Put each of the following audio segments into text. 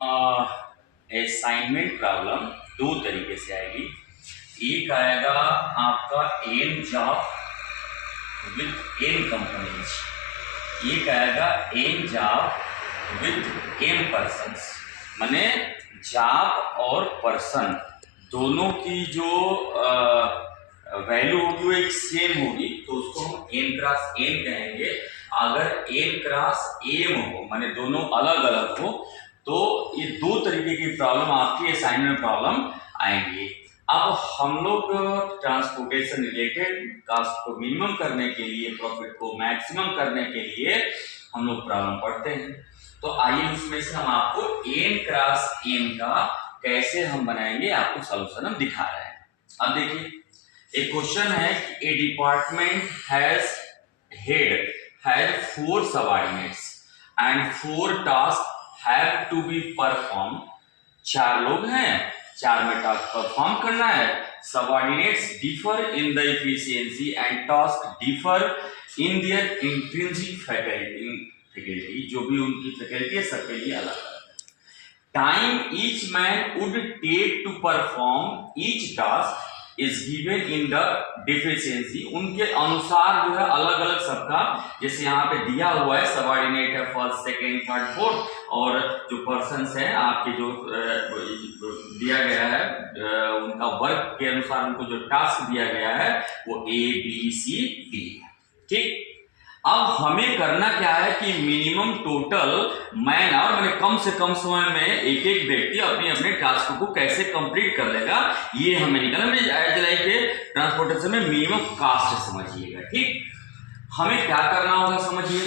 Assignment problem दो तरीके से आएगी। एक आएगा आपका an job with an companies, एक आएगा an job with an persons. माने जॉब और पर्सन दोनों की जो वैल्यू होगी वो एक सेम होगी, तो उसको हम एन क्रॉस एन कहेंगे। अगर एन क्रॉस एम हो, माने दोनों अलग अलग हो, तो ये दो तरीके की प्रॉब्लम आपकी असाइनमेंट प्रॉब्लम आएंगी। अब हम लोग ट्रांसपोर्टेशन रिलेटेड कॉस्ट को मिनिमम करने के लिए, प्रॉफिट को मैक्सिमम करने के लिए हम लोग प्रॉब्लम पढ़ते हैं। तो आइए उसमें से हम आपको एन क्रॉस एन का कैसे हम बनाएंगे, आपको सॉल्यूशन हम दिखा रहे हैं। अब देखिए, एक क्वेश्चन है कि a department head has 4 subordinates and 4 task have to be perform. 4 लोग हैं, 4 में टास्क परफॉर्म करना है। Subordinates differ in the efficiency and task differ in their intrinsic faculty, जो भी उनकी फैकल्टी है सबके लिए अलग अलग। Time each man would take to perform each task is given in the deficiency. उनके अनुसार जो है अलग अलग सबका, जैसे यहाँ पे दिया हुआ है सबऑर्डिनेट है फर्स्ट सेकंड थर्ड फोर्थ, और जो पर्सन्स हैं आपके जो दिया गया है उनका वर्क के अनुसार उनको जो टास्क दिया गया है वो ए बी सी डी। ठीक, अब हमें करना क्या है कि मिनिमम टोटल मैन आवर, मैंने कम से कम समय में एक एक व्यक्ति अपने अपने टास्क को कैसे कंप्लीट कर लेगा, ये हमें निकालना है। ट्रांसपोर्टेशन में मिनिमम कास्ट समझिएगा। ठीक, हमें क्या करना होगा समझिए।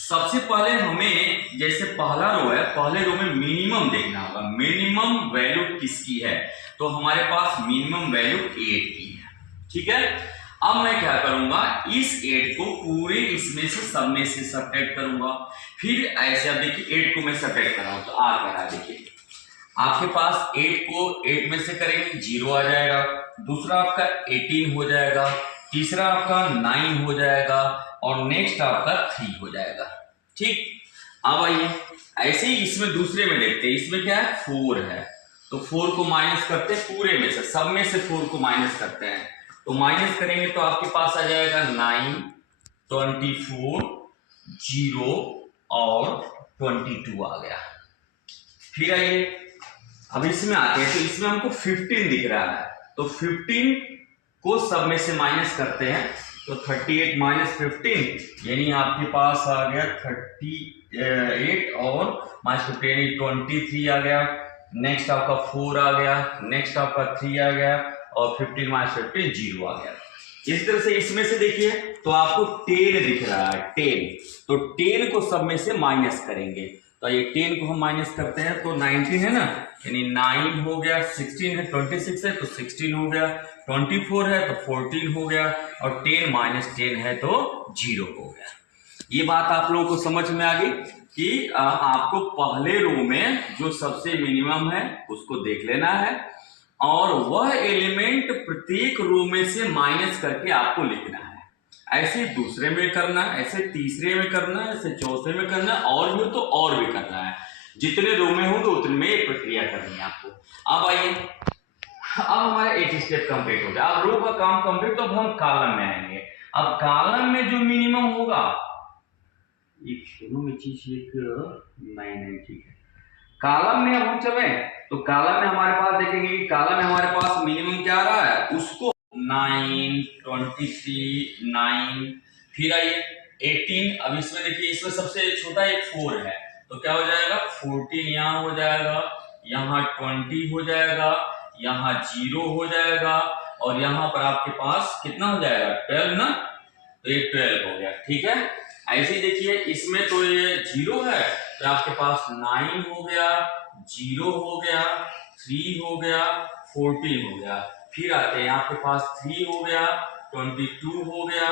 सबसे पहले हमें, जैसे पहला रो है, पहले रो में मिनिमम देखना होगा, मिनिमम वैल्यू किसकी है। तो हमारे पास मिनिमम वैल्यू 8 की है। ठीक है, अब मैं क्या करूंगा, इस 8 को पूरे इसमें से सब में से सब्ट्रैक्ट करूंगा। फिर ऐसे, अब देखिए 8 को मैं सब्ट्रैक्ट कर रहा हूं तो आ रहा है, देखिए आपके पास 8 को 8 में से करेंगे 0 आ जाएगा, दूसरा आपका 18 हो जाएगा, तीसरा आपका 9 हो जाएगा, और नेक्स्ट आपका 3 हो जाएगा। ठीक, अब आइए ऐसे ही इसमें दूसरे में देखते हैं, इसमें क्या है 4 है, तो 4 को माइनस करते हैं, पूरे में से सब में से 4 को माइनस करते हैं, तो माइनस करेंगे तो आपके पास आ जाएगा 9, 24, 0 और 22 आ गया। फिर आइए अब इसमें आते हैं, तो इसमें हमको 15 दिख रहा है, तो 15 को सब में से माइनस करते हैं, तो 38 माइनस 15 यानी आपके पास आ गया 38 और माइनस 15 23 आ गया। नेक्स्ट आपका 4 आ गया, नेक्स्ट आपका 3 आ गया, और 15 माइनस 15 0 आ गया। इस तरह से इसमें से देखिए तो आपको 10 दिख रहा है, 10, तो 10 को सब में से माइनस करेंगे, तो ये 10 को हम माइनस करते हैं तो 19 है ना, यानी 9 हो गया, 16 है 26 है तो 16 हो गया, 24 है तो 14 हो गया, और 10 माइनस 10 है तो 0 हो गया। ये बात आप लोगों को समझ में आ गई कि आपको पहले रो में जो सबसे मिनिमम है उसको देख लेना है, और वह एलिमेंट प्रत्येक रो में से माइनस करके आपको लिखना है। ऐसे दूसरे में करना है, ऐसे तीसरे में करना है, ऐसे चौथे में करना है, और भी तो और भी करना है। जितने रो में होंगे उतने में एक प्रक्रिया करनी है आपको। अब आइए, अब हमारा एक स्टेप कंप्लीट हो गया। अब रो का काम कंप्लीट, तो अब हम कॉलम में आएंगे। अब कॉलम में जो मिनिमम होगा, एक दोनों में चीज एक नहीं ठीक है। कॉलम में अब हम चले तो कॉलम में हमारे पास देखेंगे कि कॉलम में हमारे पास मिनिमम क्या आ रहा है, उसको 9, 23, 9, फिर आइए 18। अब इसमें देखिए, इसमें सबसे छोटा एक 4 है, तो क्या हो जाएगा 14 यहाँ हो जाएगा, यहाँ 20 हो जाएगा, यहाँ 0 हो जाएगा, और यहाँ पर आपके पास कितना हो जाएगा 12 ना, तो ये 12 हो गया। ठीक है, ऐसे ही देखिए इसमें तो ये 0 है, तो आपके पास 9 हो गया, 0 हो गया, 3 हो गया, 14 हो गया। फिर आते हैं आपके पास 3 हो गया, 22 हो गया,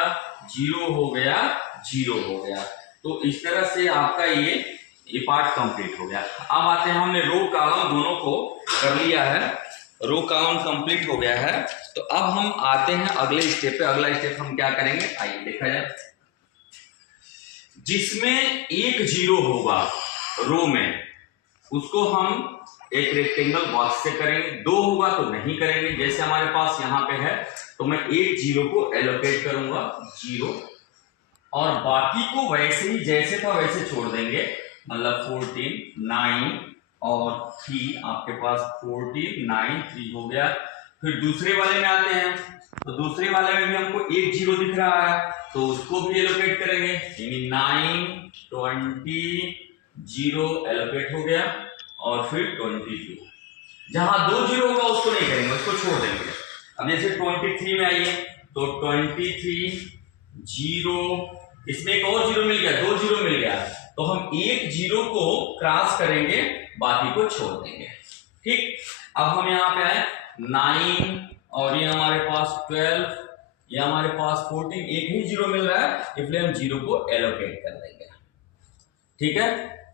0 हो गया, 0 हो गया। तो इस तरह से आपका ये पार्ट कंप्लीट हो गया। अब आते हैं, हमने रो कॉलम दोनों को कर लिया है, रो कॉलम कंप्लीट हो गया है, तो अब हम आते हैं अगले स्टेप पे। अगला स्टेप हम क्या करेंगे, आइए देखा जाए। जिसमें एक 0 होगा रो में, उसको हम एक रेक्टेंगल बॉक्स से करेंगे। 2 होगा तो नहीं करेंगे। जैसे हमारे पास यहाँ पे है तो मैं एक जीरो को एलोकेट करूंगा 0, और बाकी को वैसे ही जैसे था वैसे छोड़ देंगे। मतलब 14, 9 और 3, आपके पास 14, 9, 3 हो गया। फिर दूसरे वाले में आते हैं, तो दूसरे वाले में भी हमको एक जीरो दिख रहा है, तो उसको भी एलोकेट करेंगे, यानी 9, 20, 0 एलोकेट हो गया, और फिर 22। जहां 2 जीरो होगा उसको नहीं करेंगे, उसको छोड़ देंगे। अब जैसे 23 में आइए, तो 23, 0, इसमें एक और जीरो मिल गया, 2 जीरो मिल गया, तो हम एक जीरो को क्रॉस करेंगे, बाकी को छोड़ देंगे। ठीक, अब हम यहाँ पे आए 9, और ये हमारे पास 12, ये हमारे पास 14, एक ही जीरो मिल रहा है, इसलिए हम जीरो को एलोकेट कर देंगे। ठीक है,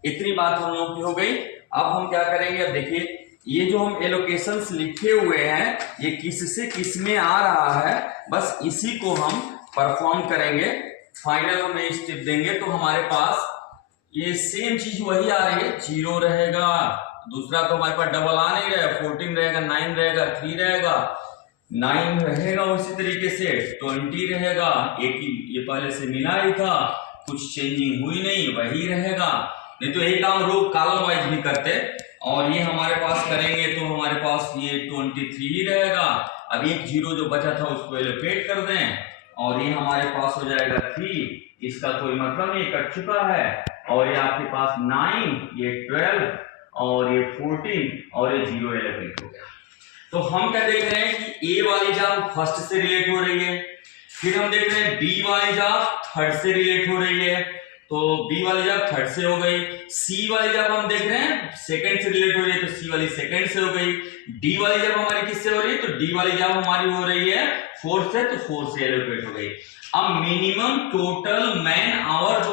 इतनी बात हम लोगों की हो गई। अब हम क्या करेंगे, अब देखिए ये जो हम एलोकेशंस लिखे हुए हैं ये किससे किस में आ रहा है, बस इसी को हम परफॉर्म करेंगे। फाइनल हम एक स्टेप देंगे तो हमारे पास ये सेम चीज वही आ रही है, 0 रहेगा, दूसरा तो हमारे पास डबल आ नहीं रहा है, 14 रहेगा, 9 रहेगा, 3 रहेगा, 9 रहेगा, उसी तरीके से 20 रहेगा, एक ही ये पहले से मिला ही था, कुछ चेंजिंग हुई नहीं, वही रहेगा। नहीं तो यही काम रो कॉलम वाइज भी करते, और ये हमारे पास करेंगे तो हमारे पास ये 23 ही रहेगा। अब एक जीरो जो बचा था उसको एलोकेट कर दें, और ये हमारे पास हो जाएगा 3, इसका कोई मतलब नहीं, कट चुका है। और ये आपके पास 9, ये 12, और ये 14, और ये 0 एलोकेट हो गया। तो हम क्या देख रहे हैं कि ए वाली जाब फर्स्ट से रिलेट हो रही है, फिर हम देख रहे हैं बी वाली जाब थर्ड से रिलेट हो रही है, तो बी वाली जाब थर्ड से हो गई। सी वाली जाब हम देख रहे हैं सेकंड से रिलेट हो रही है, तो सी वाली सेकंड से हो गई। डी वाली जाब हमारी किससे हो रही है, तो डी वाली जाब हमारी हो रही है फोर्थ से, तो फोर्थ से एलोकेट हो गई। अब मिनिमम टोटल मैन आवर जो